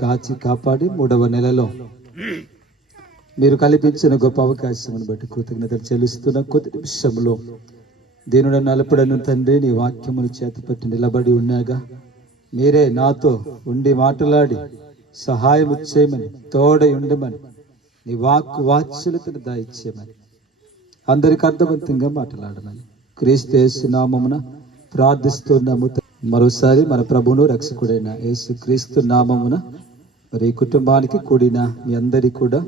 కాచి కాపాడి మూడవ నెలలో మీరు కల్పించిన గొప్ప అవకాశం బట్టి కృతజ్ఞతలు చెల్లిస్తున్న కొద్ది నిమిషంలో దీనుడ నలపడను తండ్రి నీ వాక్యమును చేతపట్టి నిలబడి ఉన్నాగా మీరే నాతో ఉండి మాట్లాడి సహాయం చేయమని తోడై ఉండమని నీ వాక్కు వాత్సలతను దాయిచ్చేయమని అందరికి అర్థవంతంగా మాట్లాడమని క్రీస్తు యేసునామమున ప్రార్థిస్తున్నాము. మరోసారి మన ప్రభును రక్షకుడైన యేసు క్రీస్తు నామమున మరి ఈ కుటుంబానికి కూడిన మీ అందరి కూడా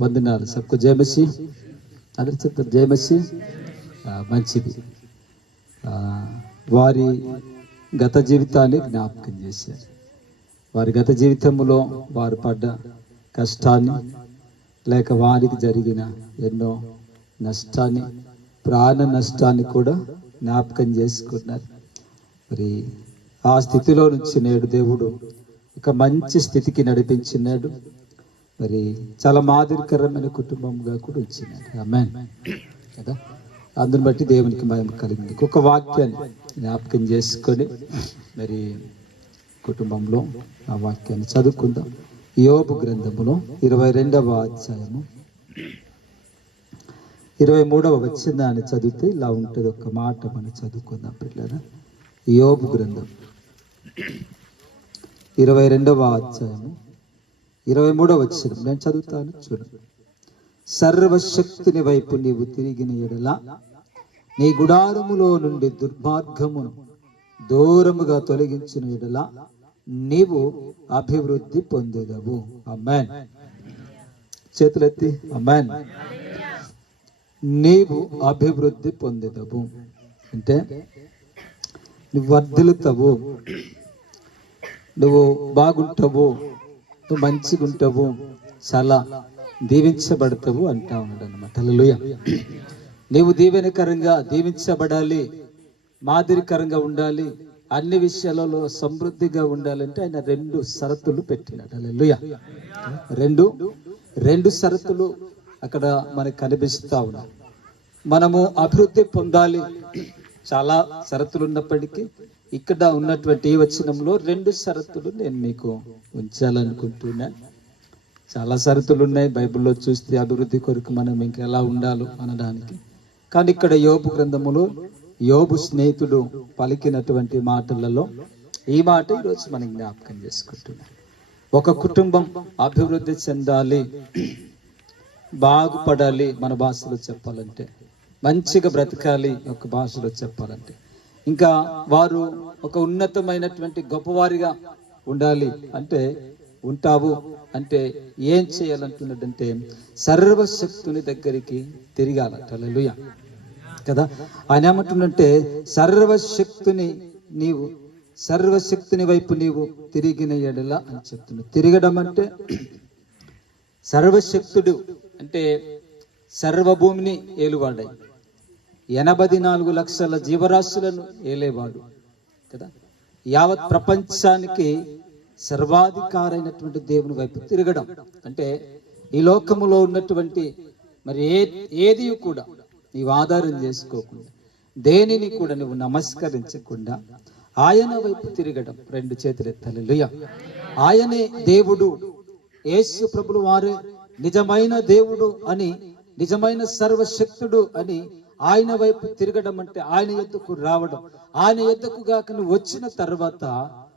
వందనాలు. సబ్కు జయమసి. అందరి చెప్తారు జయమసి. మంచిది. వారి గత జీవితాన్ని జ్ఞాపకం చేశారు. వారి గత జీవితంలో వారు పడ్డ కష్టాన్ని లేక వారికి జరిగిన ఎన్నో నష్టాన్ని ప్రాణ నష్టాన్ని కూడా జ్ఞాపకం చేసుకున్నారు. మరి ఆ స్థితిలో నుంచి నేడు దేవుడు ఒక మంచి స్థితికి నడిపించినాడు. మరి చాలా మాదిరికరమైన కుటుంబంగా కూడా వచ్చినాడు. అమ్మాయి కదా? అందుని బట్టి దేవునికి భయం కలిగింది. ఒక వాక్యాన్ని జ్ఞాపకం చేసుకొని మరి కుటుంబంలో ఆ వాక్యాన్ని చదువుకుందాం. యోపు గ్రంథములో ఇరవై రెండవ అధ్యాయము. ఇరవై మూడవ వచ్చిందాన్ని చదివితే ఇలా ఉంటుంది. ఒక మాట మనం చదువుకుందాం పిల్లల యోపు గ్రంథం. ఇరవై రెండవ అధ్యాయము ఇరవై మూడవ వచ్చిన నేను చదువుతాను చూడండి. సర్వశక్తిని వైపు నీవు తిరిగిన ఎడల నీ గుడారములో నుండి దుర్మార్గమును దూరముగా తొలగించిన ఎడల నీవు అభివృద్ధి పొందేదవు. అమ్మాన్ చేతులెత్తి అమ్మాన్ నీవు అభివృద్ధి పొందేదవు. అంటే నువ్వు వర్ధిల్లుతావు. నువ్వు బాగుంటావు నువ్వు మంచిగా ఉంటావు చాలా దీవించబడతావు అంటా ఉన్నాడు అనమాట హల్లెలూయా. నీవు దీవెనకరంగా దీవించబడాలి మాదిరికరంగా ఉండాలి అన్ని విషయాలలో సమృద్ధిగా ఉండాలంటే ఆయన రెండు షరతులు పెట్టినాడు. హల్లెలూయా. రెండు రెండు షరతులు అక్కడ మనకు కనిపిస్తూ ఉన్నాయి. మనము అభివృద్ధి పొందాలి. చాలా షరతులు ఉన్నప్పటికీ ఇక్కడ ఉన్నటువంటి వచనంలో రెండు షరతులు నేను మీకు ఉంచాలనుకుంటున్నాను చాలా షరతులు ఉన్నాయి. బైబిల్లో చూస్తే అభివృద్ధి కొరకు మనం ఇంకెలా ఉండాలో అనడానికి. కానీ ఇక్కడ యోబు గ్రంథములో యోబు స్నేహితుడు పలికినటువంటి మాటలలో ఈ మాట ఈరోజు మనం జ్ఞాపకం చేసుకుంటున్నాం. ఒక కుటుంబం అభివృద్ధి చెందాలి బాగుపడాలి మన భాషలో చెప్పాలంటే మంచిగా బ్రతకాలి ఒక భాషలో చెప్పాలంటే. ఇంకా వారు ఒక ఉన్నతమైనటువంటి గొప్పవారిగా ఉండాలి అంటే ఉంటావు అంటే ఏం చేయాలంటున్నాడంటే సర్వశక్తుని దగ్గరికి తిరగాలట హల్లెలూయా. కదా? ఆయన ఏమంటుండంటే సర్వశక్తుని నీవు సర్వశక్తుని వైపు నీవు తిరిగిన ఎడల అని చెప్తున్నాడు తిరగడం అంటే సర్వశక్తుడు అంటే సర్వభూమిని ఏలువాడాయి ఎనభై నాలుగు లక్షల జీవరాశులను ఏలేవాడు కదా? యావత్ ప్రపంచానికి సర్వాధికారైనటువంటి దేవుని వైపు తిరగడం. అంటే ఈ లోకములో ఉన్నటువంటి మరి ఏ ఏది కూడా నీవు ఆధారం చేసుకోకుండా దేనిని కూడా నువ్వు నమస్కరించకుండా ఆయన వైపు తిరగడం రెండు చేతులు తల్లియ ఆయనే దేవుడు యేసు ప్రభులు వారే నిజమైన దేవుడు అని నిజమైన సర్వశక్తుడు అని ఆయన వైపు తిరగడం అంటే ఆయన ఎద్దుకు రావడం. ఆయన ఎద్దుకు గాక వచ్చిన తర్వాత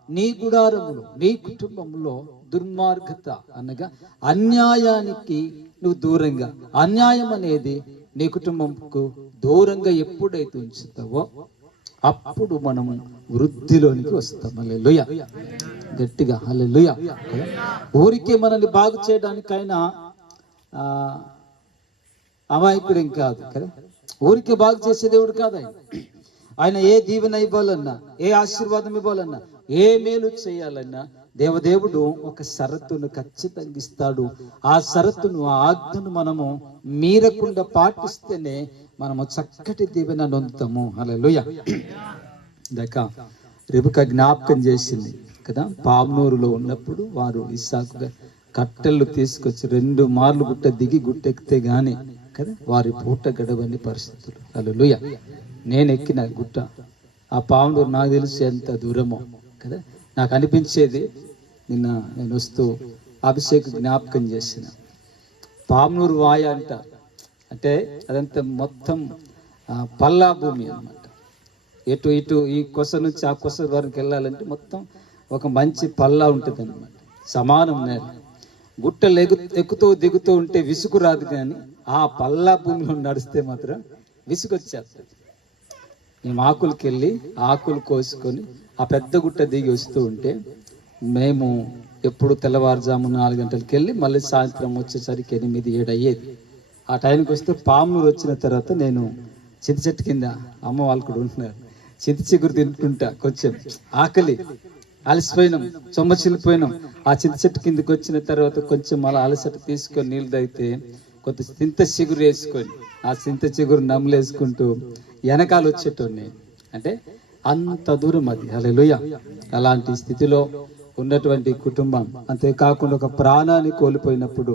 నీ గుడారములో నీ కుటుంబంలో దుర్మార్గత అనగా అన్యాయానికి నువ్వు దూరంగా. అన్యాయం అనేది నీ కుటుంబంకు దూరంగా ఎప్పుడైతే ఉంచుతావో అప్పుడు మనము వృద్ధిలోనికి వస్తాం. హల్లెలూయా. గట్టిగా హల్లెలూయా. ఊరికే మనల్ని బాగు చేయడానికైనా అమాయకుడేం కాదు కదా? ఊరికి బాగు చేసే దేవుడు కాదు ఆయన. ఆయన ఏ దీవెన ఇవ్వాలన్నా ఏ ఆశీర్వాదం ఇవ్వాలన్నా ఏ మేలు చేయాలన్నా దేవదేవుడు ఒక షరతును ఖచ్చితంగా ఇస్తాడు. ఆ షరతును ఆ ఆజ్ఞను మనము మీరకుండా పాటిస్తేనే మనము చక్కటి దీవెన నొందుతాము లోయ లేక రిబుక జ్ఞాపకం చేసింది కదా. పామునూరులో ఉన్నప్పుడు వారు ఇసాకుగా కట్టెలు తీసుకొచ్చి రెండు మార్లు గుట్ట దిగి గుట్టెక్కితే గాని కదా? వారి పూట గడవని పరిస్థితులు. హల్లెలూయా. నేను ఎక్కిన గుట్ట. ఆ పాముడు నాకు తెలిసి ఎంత దూరమో కదా? నాకు అనిపించేది నిన్న నేను వస్తూ అభిషేక్ జ్ఞాపకం చేసిన. పామునూరు వాయ అంట. అంటే అదంతా మొత్తం ఆ, పల్లా భూమి అన్నమాట. ఎటు ఇటు ఈ కొస నుంచి ఆ కొస వరకు వెళ్ళాలంటే మొత్తం ఒక మంచి పల్లా ఉంటుంది అనమాట సమానం నేల. గుట్టలు ఎగు ఎక్కుతూ దిగుతూ ఉంటే విసుగు రాదు కానీ ఆ పల్లా భూమిలో నడిస్తే మాత్రం విసుగొచ్చేస్తుంది. మేము ఆకులకి వెళ్ళి ఆకులు కోసుకొని ఆ పెద్ద గుట్ట దిగి వస్తూ ఉంటే మేము ఎప్పుడు తెల్లవారుజాము నాలుగు గంటలకు వెళ్ళి మళ్ళీ సాయంత్రం వచ్చేసరికి ఎనిమిది ఏడు అయ్యేది. ఆ టైంకి వస్తే పాములు వచ్చిన తర్వాత నేను చింత చెట్టు కింద అమ్మ వాళ్ళు కూడా ఉంటున్నారు. చింత చిగురు తింటుంటా కొంచెం. ఆకలి. అలసిపోయినాం. చొమ్మచిల్లిపోయినాం ఆ చింత చెట్టు కిందకి వచ్చిన తర్వాత కొంచెం మళ్ళీ అలసట తీసుకొని నీళ్ళు తాగితే కొంత చింత చిగురు వేసుకొని ఆ చింత చిగురు నమ్మలేసుకుంటూ వెనకాల వచ్చేటోడిని. అంటే అంత దూరం అది. అలెలుయ అలాంటి స్థితిలో ఉన్నటువంటి కుటుంబం. అంతేకాకుండా ఒక ప్రాణాన్ని కోల్పోయినప్పుడు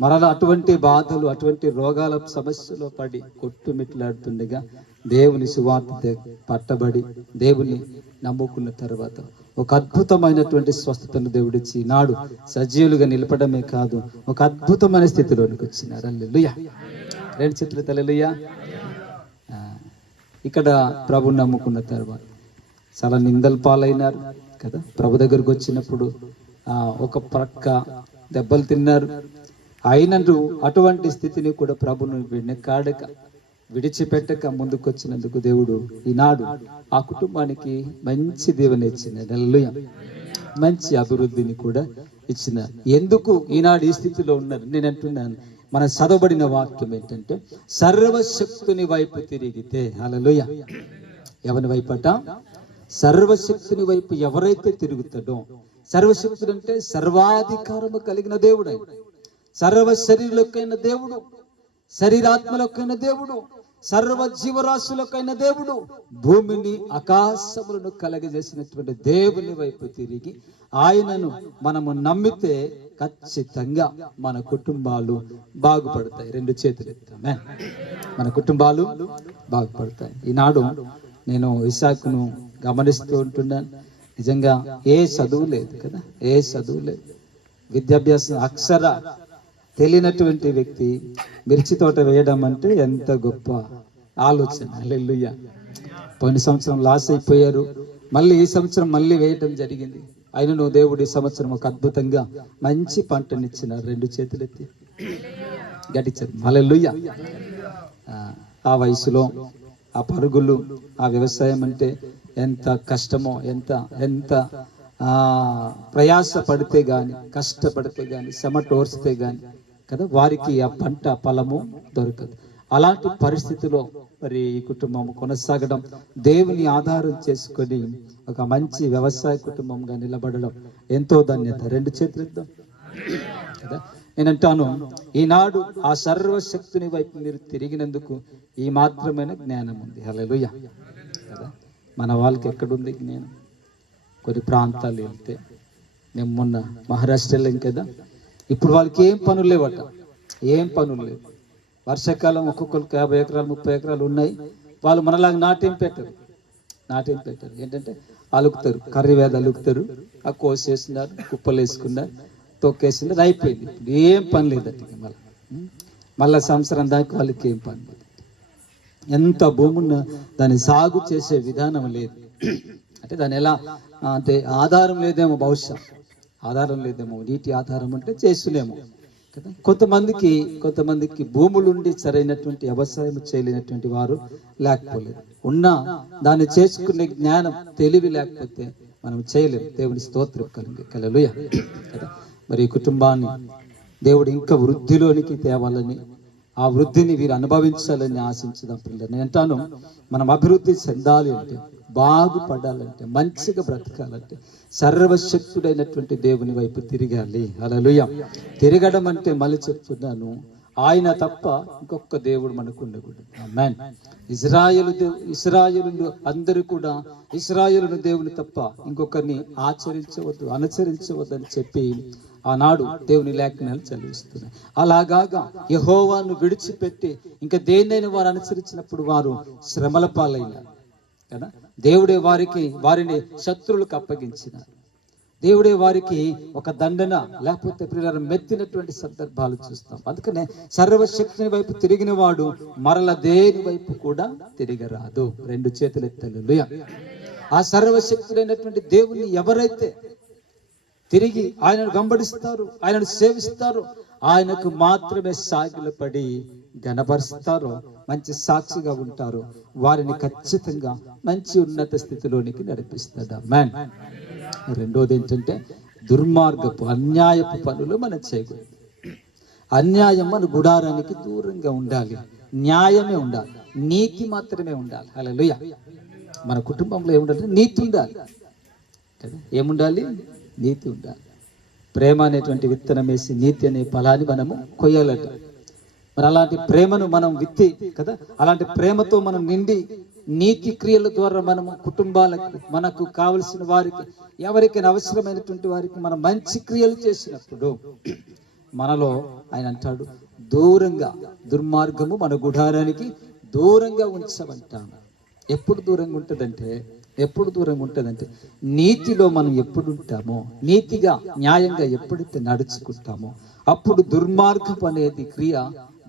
మరలా అటువంటి బాధలు అటువంటి రోగాల సమస్యలో పడి కొట్టుమిట్లాడుతుండగా దేవుని సువార్త పట్టబడి దేవుని నమ్ముకున్న తర్వాత ఒక అద్భుతమైనటువంటి స్వస్థతను దేవుడిచ్చి నాడు సజీవులుగా నిలపడమే కాదు ఒక అద్భుతమైన స్థితిలోనికి వచ్చినారు అల్లెలుయ రెండు చేతులు తల్లుయ్యా ఇక్కడ ప్రభు నమ్ముకున్న తర్వాత చాలా నిందల పాలైనారు కదా. ప్రభు దగ్గరకు వచ్చినప్పుడు ఆ ఒక ప్రక్క దెబ్బలు తిన్నారు. అయినందు అటువంటి స్థితిని కూడా ప్రభును వెనకాడక విడిచిపెట్టక ముందుకు వచ్చినందుకు దేవుడు ఈనాడు ఆ కుటుంబానికి మంచి దేవుని ఇచ్చిన. నెలలుయ మంచి అభివృద్ధిని కూడా ఇచ్చిన. ఎందుకు ఈనాడు ఈ స్థితిలో ఉన్నారు? నేను అంటున్నాను. మన చదవబడిన వాక్యం ఏంటంటే సర్వశక్తుని వైపు తిరిగితే అలలుయ ఎవరి వైపట? సర్వశక్తుని వైపు ఎవరైతే తిరుగుతాడో సర్వశక్తుడు అంటే సర్వాధికారము కలిగిన దేవుడు సర్వ శరీరులకైన దేవుడు. శరీరాత్మలకైన దేవుడు సర్వ జీవరాశులకైన దేవుడు భూమిని ఆకాశములను కలగజేసినటువంటి దేవుని వైపు తిరిగి ఆయనను మనము నమ్మితే ఖచ్చితంగా మన కుటుంబాలు బాగుపడతాయి. రెండు చేతులు ఎత్తామే మన కుటుంబాలు బాగుపడతాయి. ఈనాడు నేను విశాఖను గమనిస్తూ ఉంటున్నాను. నిజంగా ఏ చదువు లేదు కదా? ఏ చదువు లేదు. విద్యాభ్యాసం అక్షర తెలియనటువంటి వ్యక్తి మిర్చి తోట వేయడం అంటే ఎంత గొప్ప ఆలోచన. హల్లెలూయా. పోయిన సంవత్సరం లాస్ అయిపోయారు. మళ్ళీ ఈ సంవత్సరం మళ్ళీ వేయటం జరిగింది. అయినను దేవుడు ఈ సంవత్సరం ఒక అద్భుతంగా మంచి పంటనిచ్చిన రెండు చేతులెత్తి గడిచారు. హల్లెలూయా. ఆ, ఆ వయసులో ఆ పరుగులు ఆ వ్యవసాయం అంటే ఎంత కష్టమో ఎంత ఎంత ఆ ప్రయాస పడితే కానీ కష్టపడితే కానీ శ్రమ టోర్చితే కానీ కదా? వారికి ఆ పంట ఫలము దొరకదు. అలాంటి పరిస్థితిలో మరి ఈ కుటుంబం కొనసాగడం దేవుని ఆధారం చేసుకొని ఒక మంచి వ్యవసాయ కుటుంబంగా నిలబడడం ఎంతో ధన్యత. రెండు చేతులుద్దాం. కదా? నేను అంటాను ఈనాడు ఆ సర్వశక్తుని వైపు మీరు తిరిగినందుకు ఈ మాత్రమైన జ్ఞానం ఉంది. హల్లెలూయా. కదా? మన వాళ్ళకి ఎక్కడుంది జ్ఞానం? కొన్ని ప్రాంతాలు వెళ్తే నేను మొన్న మహారాష్ట్ర వెళ్ళాం కదా? ఇప్పుడు వాళ్ళకి ఏం పనులు లేవట. ఏం పనులు లేవు. వర్షాకాలం ఒక్కొక్కరికి యాభై ఎకరాలు ముప్పై ఎకరాలు ఉన్నాయి. వాళ్ళు మనలాగా నాట్యం పెట్టరు. నాట్యం పెట్టరు. ఏంటంటే అలుకుతారు. కర్రీ వేద అలుకుతారు. ఆ కోసేసినారు కుప్పలు వేసుకున్నారు తొక్కేసినారు అయిపోయింది. ఇప్పుడు ఏం పని లేదట ఇక మళ్ళీ. మళ్ళా సంవత్సరం దాకా వాళ్ళకి ఏం పని లేదు. ఎంత భూమి దాన్ని సాగు చేసే విధానం లేదు. అంటే దాని ఎలా అంటే ఆధారం లేదేమో బహుశా ఆధారం లేదేమో నీటి ఆధారం అంటే చేసులేము కదా? కొంతమందికి కొంతమందికి భూములుండి సరైనటువంటి వ్యవసాయం చేయలేనటువంటి వారు లేకపోలేదు. ఉన్నా దాన్ని చేసుకునే జ్ఞానం తెలివి లేకపోతే మనం చేయలేము దేవుని స్తోత్రం కలిగి కలలుయ. కదా? మరి కుటుంబాన్ని దేవుడు ఇంకా వృద్ధిలోనికి తేవాలని ఆ వృద్ధిని వీరు అనుభవించాలని ఆశించదాం పిల్లలు నేను అంటాను మనం అభివృద్ధి చెందాలి అంటే బాగుపడాలంటే మంచిగా బ్రతకాలంటే సర్వశక్తుడైనటువంటి దేవుని వైపు తిరగాలి. అలలుయ తిరగడం అంటే మళ్ళీ చెప్తున్నాను. ఆయన తప్ప ఇంకొక దేవుడు మనకు ఉండకూడదు. మ్యాన్ ఇజ్రాయలు దేవు ఇస్రాయలు అందరూ కూడా ఇస్రాయలును దేవుని తప్ప ఇంకొకరిని ఆచరించవద్దు అనుసరించవద్దని చెప్పి ఆనాడు దేవుని లేఖనాలు చదివిస్తున్నాయి. అలాగాగా యహోవాను విడిచిపెట్టి ఇంకా దేన్నైనా వారు అనుసరించినప్పుడు వారు శ్రమల పాలైనారు. కదా? దేవుడే వారికి వారిని శత్రువులకు అప్పగించినారు దేవుడే వారికి ఒక దండన లేకపోతే ప్రియుల మెత్తినటువంటి సందర్భాలు చూస్తాం. అందుకనే సర్వశక్తిని వైపు తిరిగిన వాడు మరల దేని వైపు కూడా తిరగరాదు. రెండు చేతులు ఎత్తలు. ఆ సర్వశక్తుడైనటువంటి దేవుణ్ణి ఎవరైతే తిరిగి ఆయనను వెంబడిస్తారు ఆయనను సేవిస్తారు ఆయనకు మాత్రమే సాగిలపడి గనపరుస్తారు మంచి సాక్షిగా ఉంటారు వారిని ఖచ్చితంగా మంచి ఉన్నత స్థితిలోనికి నడిపిస్తాడు. మ్యాన్ రెండోది ఏంటంటే దుర్మార్గపు అన్యాయపు పనులు మనం చేయకూడదు. అన్యాయం మన గుడారానికి దూరంగా ఉండాలి. న్యాయమే ఉండాలి. నీతి మాత్రమే ఉండాలి. అలా మన కుటుంబంలో ఏముండాలి? నీతి ఉండాలి. కదా? ఏముండాలి? నీతి ఉండాలి. ప్రేమ అనేటువంటి విత్తనం వేసి నీతి అనే ఫలాన్ని మనము కొయ్యాలట. మరి అలాంటి ప్రేమను మనం విత్తి కదా? అలాంటి ప్రేమతో మనం నిండి నీతి క్రియల ద్వారా మనము కుటుంబాలకు మనకు కావలసిన వారికి ఎవరికైనా అవసరమైనటువంటి వారికి మనం మంచి క్రియలు చేసినప్పుడు మనలో ఆయన అంటాడు దూరంగా దుర్మార్గము మన గుడారానికి దూరంగా ఉంచమంటాము ఎప్పుడు దూరంగా ఉంటుందంటే ఎప్పుడు దూరంగా ఉంటుందంటే నీతిలో మనం ఎప్పుడు ఉంటామో నీతిగా న్యాయంగా ఎప్పుడైతే నడుచుకుంటామో అప్పుడు దుర్మార్గం అనేది క్రియ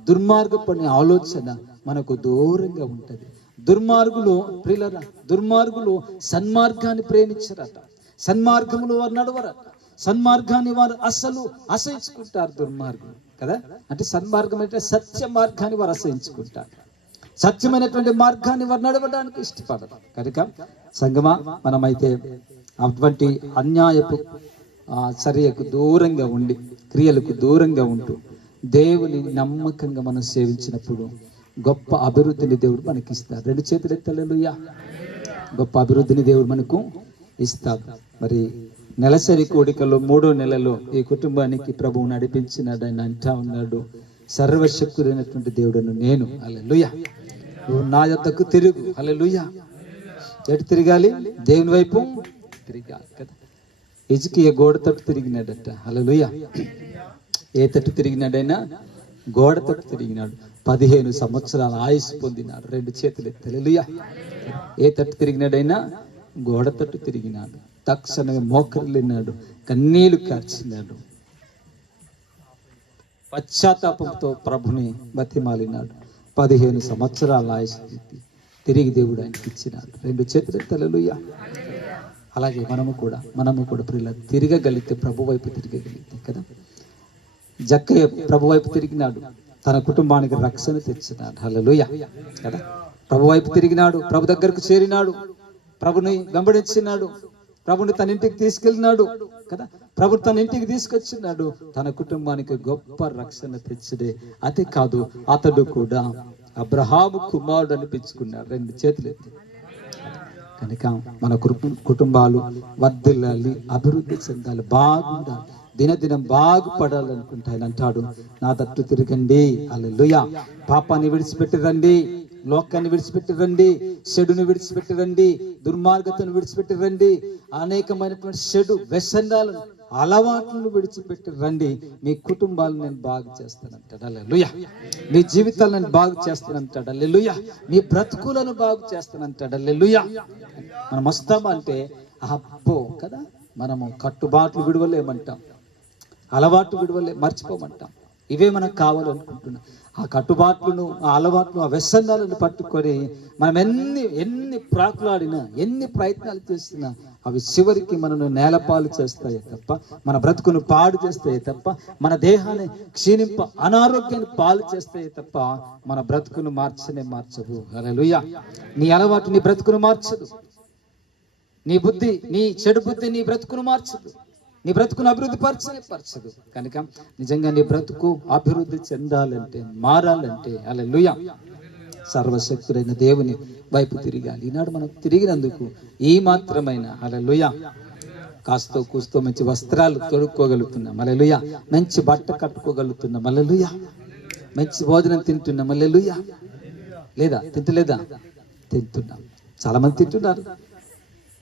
దుర్మార్గపని ఆలోచన మనకు దూరంగా ఉంటుంది. దుర్మార్గులు ప్రియులరా దుర్మార్గులు సన్మార్గాన్ని ప్రేమించరట. సన్మార్గములు వారు నడవరట. సన్మార్గాన్ని వారు అసలు అసహించుకుంటారు దుర్మార్గులు కదా? అంటే సన్మార్గం అంటే సత్య మార్గాన్ని వారు అసహించుకుంటారు. సత్యమైనటువంటి మార్గాన్ని వారు నడవడానికి ఇష్టపడరు. కనుక సంగమా మనమైతే అటువంటి అన్యాయపు చర్యకు దూరంగా ఉండి క్రియలకు దూరంగా ఉంటూ దేవుని నమ్మకంగా మనం సేవించినప్పుడు గొప్ప అభివృద్ధిని దేవుడు మనకి ఇస్తాడు రెండు చేతులు ఎత్తలేలుయ్యా గొప్ప అభివృద్ధిని దేవుడు మనకు ఇస్తాడు. మరి నెలసరి కోడికలో మూడో నెలలో ఈ కుటుంబానికి ప్రభువు నడిపించినాడు. ఆయన అంటా ఉన్నాడు సర్వశక్తుడైనటువంటి దేవుడను నేను. అలెలుయ నువ్వు నా యొక్కకు తిరుగు. అలెలుయ ఎటు తిరగాలి? దేవుని వైపు తిరగాలి కదా. ఇజుకి గోడ తట్టు తిరిగినాడట. అలెలుయ ఏ తట్టు తిరిగినాడైనా? గోడ తట్టు తిరిగినాడు. పదిహేను సంవత్సరాల ఆయుష్ పొందినాడు. రెండు చేతులు ఎత్తలేలుయ ఏ తట్టు తిరిగినాడైనా? గోడ తట్టు తిరిగినాడు. తక్షణమే మోకరిల్లినాడు కన్నీళ్ళు కార్చినాడు. పశ్చాత్తాపంతో ప్రభుని బతిమాలినాడు. పదిహేను సంవత్సరాల ఆయుష్ తిరిగి దేవుడు ఆయనకి ఇచ్చినాడు. రెండు చేతులు తెలలుయా అలాగే మనము కూడా మనము కూడా ప్రియుల తిరగగలిగితే ప్రభు వైపు తిరగగలిగితే కదా? జక్కయ్య ప్రభు వైపు తిరిగినాడు. తన కుటుంబానికి రక్షణ తెచ్చినాడు. హలలుయ కదా? ప్రభు వైపు తిరిగినాడు. ప్రభు దగ్గరకు చేరినాడు. ప్రభుని వెంబడించినాడు. ప్రభుని తన ఇంటికి తీసుకెళ్ళినాడు. కదా? ప్రభు తన ఇంటికి తీసుకొచ్చినాడు. తన కుటుంబానికి గొప్ప రక్షణ తెచ్చిడే అదే కాదు అతడు కూడా అబ్రహాము కుమారుడు అనిపించుకున్నాడు. రెండు చేతులు ఎత్తి. కనుక మన కుటుంబాలు వర్ధిల్లాలి అభివృద్ధి చెందాలి బాగుండాలి. దినదినం బాగుపడాలనుకుంటే ఆయన అంటాడు నా తట్టు తిరగండి. అల్లెలుయ పాపాన్ని విడిచిపెట్టిరండి. లోకాన్ని విడిచిపెట్టి రండి విడిచిపెట్టిరండి. విడిచిపెట్టి రండి దుర్మార్గతను విడిచిపెట్టిరండి. అనేకమైనటువంటి చెడు వ్యసనాలను అలవాట్లను విడిచిపెట్టి రండి మీ కుటుంబాలను నేను బాగు చేస్తానంటాడు. అల్లెలుయ మీ జీవితాలను నేను బాగు చేస్తానంటాడు. అల్లెలుయ మీ బ్రతుకులను బాగు చేస్తానంటాడు. అల్లెలుయ మనం వస్తామంటే అబ్బో కదా? మనము కట్టుబాట్లు విడవలేమంటాం. అలవాటు విడవలే మర్చిపోమంటాం. ఇవే మనకు కావాలనుకుంటున్నాం. ఆ కట్టుబాట్లను ఆ అలవాట్లు ఆ వ్యసనాలను పట్టుకొని మనం ఎన్ని ఎన్ని ప్రాకులాడినా ఎన్ని ప్రయత్నాలు చేసినా అవి చివరికి మనను నేలపాలు చేస్తాయి తప్ప మన బ్రతుకును పాడు చేస్తాయి తప్ప మన దేహాన్ని క్షీణింప అనారోగ్యాన్ని పాలు చేస్తాయి తప్ప మన బ్రతుకును మార్చనే మార్చవు అలలుయ నీ అలవాటు నీ బ్రతుకును మార్చదు. నీ బుద్ధి నీ చెడు బుద్ధి నీ బ్రతుకును మార్చదు. నీ బ్రతుకును అభివృద్ధి పరచనే పరచదు. కనుక నిజంగా నీ బ్రతుకు అభివృద్ధి చెందాలంటే మారాలంటే అలా లుయ సర్వశక్తుడైన దేవుని వైపు తిరగాలి. ఈనాడు మనం తిరిగినందుకు ఈ మాత్రమైన అలా లుయ కాస్తో కూస్తో మంచి వస్త్రాలు తొడుక్కోగలుగుతున్నాం. అలెలుయ మంచి బట్ట కట్టుకోగలుగుతున్నాం. అలెలుయ మంచి భోజనం తింటున్నాం. అలెలుయ లేదా? తింటలేదా? తింటున్నాం. చాలా మంది తింటున్నారు.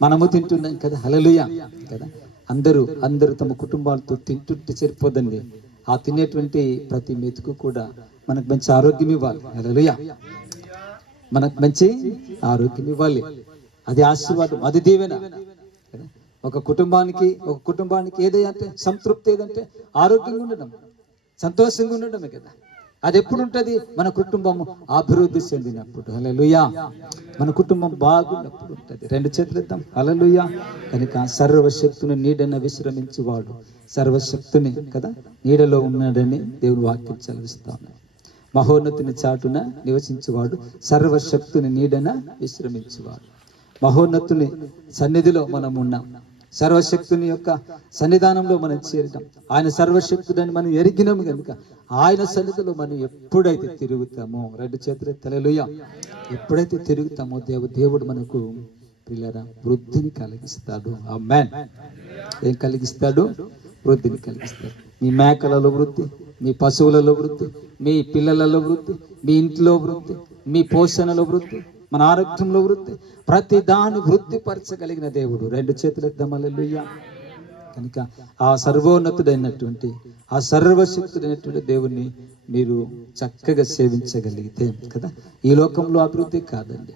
మనము తింటున్నాం కదా. హలలుయ కదా? అందరూ అందరూ తమ కుటుంబాలతో తింటుంటే సరిపోదండి. ఆ తినేటువంటి ప్రతి మెతుకు కూడా మనకు మంచి ఆరోగ్యం ఇవ్వాలి. అలలుయా మనకు మంచి ఆరోగ్యం ఇవ్వాలి. అది ఆశీర్వాదం అది దీవెన. ఒక కుటుంబానికి ఒక కుటుంబానికి ఏదంటే సంతృప్తి ఏదంటే ఆరోగ్యంగా ఉండడం సంతోషంగా ఉండడమే కదా. అది ఎప్పుడు ఉంటుంది మన కుటుంబం అభివృద్ధి చెందినప్పుడు. అలలుయా మన కుటుంబం బాగున్నప్పుడు ఉంటుంది రెండు చేతులెత్తాం. అలలుయా కనుక సర్వశక్తుని నీడన విశ్రమించువాడు. సర్వశక్తుని కదా? నీడలో ఉన్నాడని దేవుని వాక్యం చదివిస్తా ఉన్నాడు చాటున నివసించువాడు. సర్వశక్తుని నీడన విశ్రమించువాడు. మహోన్నతుని సన్నిధిలో మనం ఉన్నాం సర్వశక్తుని యొక్క సన్నిధానంలో మనం చేరటం. ఆయన సర్వశక్తుడని మనం ఎరిగినాము కనుక ఆయన సన్నిధిలో మనం ఎప్పుడైతే తిరుగుతామో రెండు చేతులు తెలలుయ ఎప్పుడైతే తిరుగుతామో దేవు దేవుడు మనకు పిల్లరా వృద్ధిని కలిగిస్తాడు. ఆ మ్యాన్ ఏం కలిగిస్తాడు? వృద్ధిని కలిగిస్తాడు. మీ మేకలలో వృద్ధి మీ పశువులలో వృద్ధి మీ పిల్లలలో వృద్ధి మీ ఇంట్లో వృద్ధి మీ పోషణలో వృద్ధి మన ఆరోగ్యంలో వృద్ధి ప్రతి దాని వృద్ధి పరచగలిగిన దేవుడు. రెండు చేతులు ఎద్దామల్లుయ్యా కనుక ఆ సర్వోన్నతుడైనటువంటి ఆ సర్వశక్తుడైనటువంటి దేవుణ్ణి మీరు చక్కగా సేవించగలిగితే కదా? ఈ లోకంలో అభివృద్ధి కాదండి.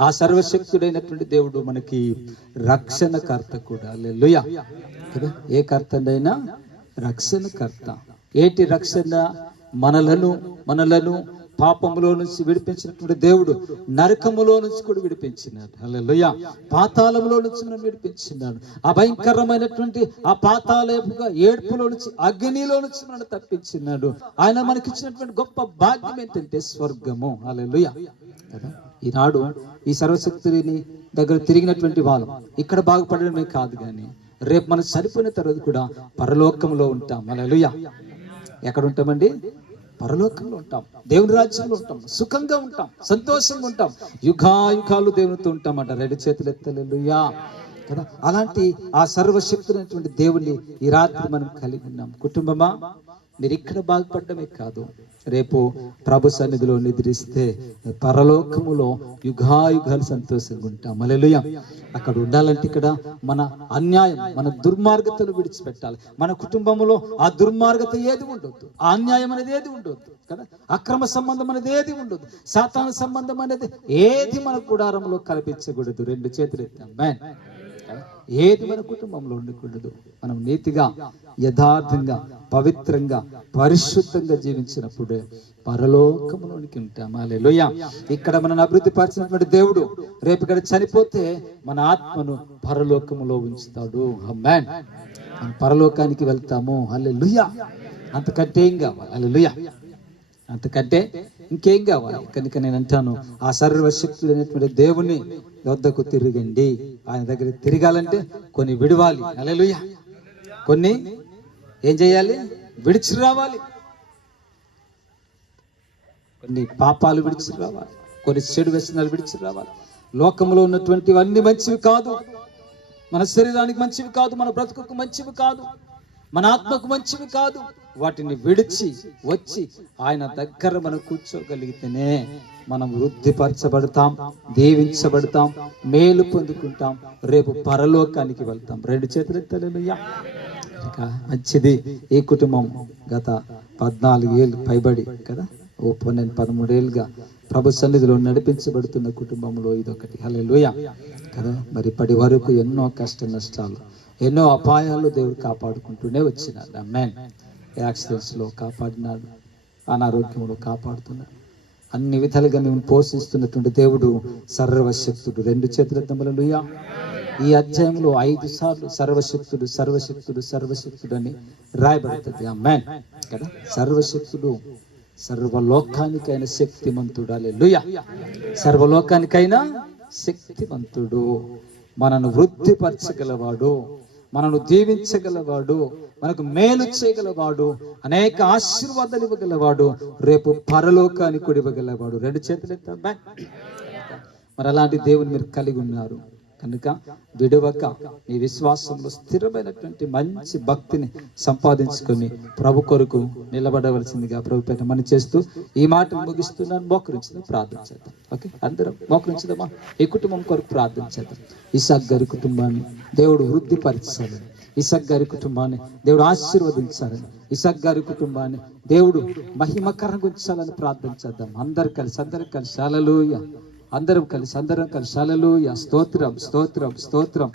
ఆ సర్వశక్తుడైనటువంటి దేవుడు మనకి రక్షణ కర్త కూడా. లుయ కదా? ఏ రక్షణ కర్త ఏటి రక్షణ? మనలను మనలను పాపములో నుంచి విడిపించినటువంటి దేవుడు నరకములో నుంచి కూడా విడిపించినాడు. హల్లెలూయా. పాతాళములో నుంచి మనం విడిపించినాడు. ఆ భయంకరమైనటువంటి ఆ పాతాళముగా ఏడుపులో నుంచి అగ్నిలో నుంచి మనం తప్పించినాడు. ఆయన మనకిచ్చినటువంటి గొప్ప భాగ్యం ఏంటంటే స్వర్గము. హల్లెలూయా. కదా? ఈనాడు ఈ సర్వశక్తిని దగ్గర తిరిగినటువంటి వాళ్ళం. ఇక్కడ బాగుపడడమే కాదు కానీ రేపు మనం చనిపోయిన తర్వాత కూడా పరలోకంలో ఉంటాం. హల్లెలూయా. ఎక్కడ ఉంటామండి? పరలోకంలో ఉంటాం. దేవుని రాజ్యంలో ఉంటాం. సుఖంగా ఉంటాం. సంతోషంగా ఉంటాం. యుగాయుగాలు దేవునితో ఉంటామంట. రెండు చేతులు ఎత్తలేలుయా కదా? అలాంటి ఆ సర్వశక్తులైనటువంటి దేవుణ్ణి ఈ రాత్రి మనం కలిగి ఉన్నాం. కుటుంబమా? మీరు ఇక్కడ బాగుపడమే కాదు. రేపు ప్రభు సన్నిధిలో నిద్రిస్తే పరలోకములో యుగాయుగాలు సంతోషంగా ఉంటాం. అలెలుయ అక్కడ ఉండాలంటే ఇక్కడ మన అన్యాయం మన దుర్మార్గతను విడిచిపెట్టాలి. మన కుటుంబంలో ఆ దుర్మార్గత ఏది ఉండొద్దు. ఆ అన్యాయం అనేది ఏది ఉండొద్దు కదా? అక్రమ సంబంధం అనేది ఏది ఉండొద్దు. సాతాన సంబంధం అనేది ఏది మన గుడారంలో కల్పించకూడదు. రెండు చేతులు ఎత్తాం మ్యాన్ ఏది మన కుటుంబంలో ఉండకూడదు. మనం నీతిగా యథార్థంగా పవిత్రంగా పరిశుద్ధంగా జీవించినప్పుడే పరలోకములోనికి ఉంటాం. అలెలుయ ఇక్కడ మనను అభివృద్ధి పరిచినటువంటి దేవుడు రేపు ఇక్కడ చనిపోతే మన ఆత్మను పరలోకములో ఉంచుతాడు. మ్యాన్ మనం పరలోకానికి వెళ్తాము. అల్లెలుయ అంతకంటే ఏం కావాలి? అల్లెలుయ అంతకంటే ఇంకేం కావాలి? కనుక నేను అంటాను ఆ సర్వశక్తుడైనటువంటి దేవుని వద్దకు తిరగండి. ఆయన దగ్గర తిరగాలంటే కొన్ని విడవాలి. అలెలుయ కొన్ని ఏం చేయాలి? విడిచి రావాలి. కొన్ని పాపాలు విడిచి రావాలి. కొన్ని చెడు వ్యసనాలు విడిచి రావాలి. లోకంలో ఉన్నటువంటివన్నీ మంచివి కాదు. మన శరీరానికి మంచివి కాదు. మన బ్రతుకుకు మంచివి కాదు. మన ఆత్మకు మంచివి కాదు. వాటిని విడిచి వచ్చి ఆయన దగ్గర మనం కూర్చోగలిగితేనే మనం వృద్ధిపరచబడతాం దీవించబడతాం మేలు పొందుకుంటాం. రేపు పరలోకానికి వెళ్తాం. రెండు చేతులు ఎత్తలేలుయ్యా ఇంకా మంచిది. ఈ కుటుంబం గత పద్నాలుగు ఏళ్ళు పైబడి కదా? ఓ పన్నెండు పదమూడేళ్ళుగా ప్రభు సన్నిధిలో నడిపించబడుతున్న కుటుంబంలో ఇదొకటి. హలే కదా? మరి ఇప్పటి వరకు ఎన్నో కష్ట నష్టాలు ఎన్నో అపాయాలు దేవుడు కాపాడుకుంటూనే వచ్చినాడు. అమ్మాన్ యాక్సిడెంట్స్లో కాపాడినాడు. అనారోగ్యంలో కాపాడుతున్నాడు. అన్ని విధాలుగా మేము పోషిస్తున్నటువంటి దేవుడు సర్వశక్తుడు. రెండు చేతుల తమ్మలలుయా ఈ అధ్యాయంలో ఐదు సార్లు సర్వశక్తుడు సర్వశక్తుడు సర్వశక్తుడు అని రాయబడుతుంది. అమ్మాన్ కదా? సర్వశక్తుడు సర్వలోకానికైన శక్తిమంతుడు. అలెలుయ సర్వలోకానికైనా శక్తిమంతుడు. మనను వృద్ధిపరచగలవాడు. మనను దీవించగలవాడు మనకు మేలు చేయగలవాడు అనేక ఆశీర్వాదాలు ఇవ్వగలవాడు రేపు పరలోకానికి కూడా ఇవ్వగలవాడు రెండు చేతులు ఎత్తా మరి అలాంటి దేవుని మీరు కలిగి ఉన్నారు. కనుక విడవక నీ విశ్వాసంలో స్థిరమైనటువంటి మంచి భక్తిని సంపాదించుకొని ప్రభు కొరకు నిలబడవలసిందిగా ప్రభు పేట మనం చేస్తూ ఈ మాట ముగిస్తున్నాను. మోకరించుదాం. ప్రార్థన చేద్దాం. ఓకే? అందరం మోకరించదమ్మా ఈ కుటుంబం కొరకు ప్రార్థన చేద్దాం. ఇసాక్ గారి కుటుంబాన్ని దేవుడు వృద్ధి పరిచాలని ఇసాక్ గారి కుటుంబాన్ని దేవుడు ఆశీర్వదించాలని ఇసాక్ గారి కుటుంబాన్ని దేవుడు మహిమకరంగా ఉంచాలని ప్రార్థించేద్దాం అందరు కలిసి అందరు కలిసి. అలలోయ అందరం కలిసి అందరం కలిసి. అలలుయ స్తోత్రం స్తోత్రం స్తోత్రం.